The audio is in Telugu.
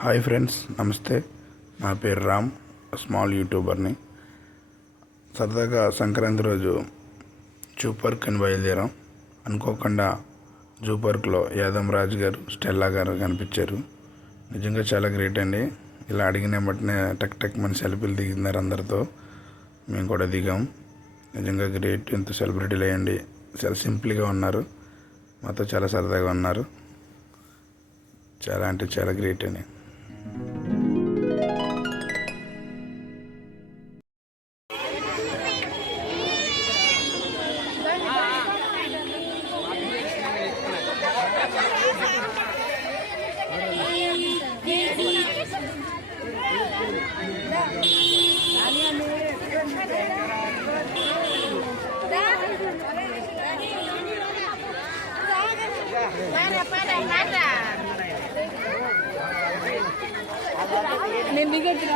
హాయ్ ఫ్రెండ్స్, నమస్తే. నా పేరు రామ్, స్మాల్ యూట్యూబర్ని. సరదాగా సంక్రాంతి రోజు జూ పార్క్ అని బయలుదేరాం. అనుకోకుండా జూ పార్క్లో యాదమ్ రాజు గారు, స్టెల్లా గారు కనిపించారు. నిజంగా చాలా గ్రేట్ అండి. ఇలా అడిగిన వెంటనే టక్ టక్ మన సెల్ఫీలు దిగినారు అందరితో. మేము కూడా దిగాం. నిజంగా గ్రేట్. ఇంత సెలబ్రిటీలు అయ్యండి. చాలా సింపుల్గా ఉన్నారు. మాతో చాలా సరదాగా ఉన్నారు. చాలా అంటే చాలా గ్రేట్ అని. నేను దిగొచ్చు.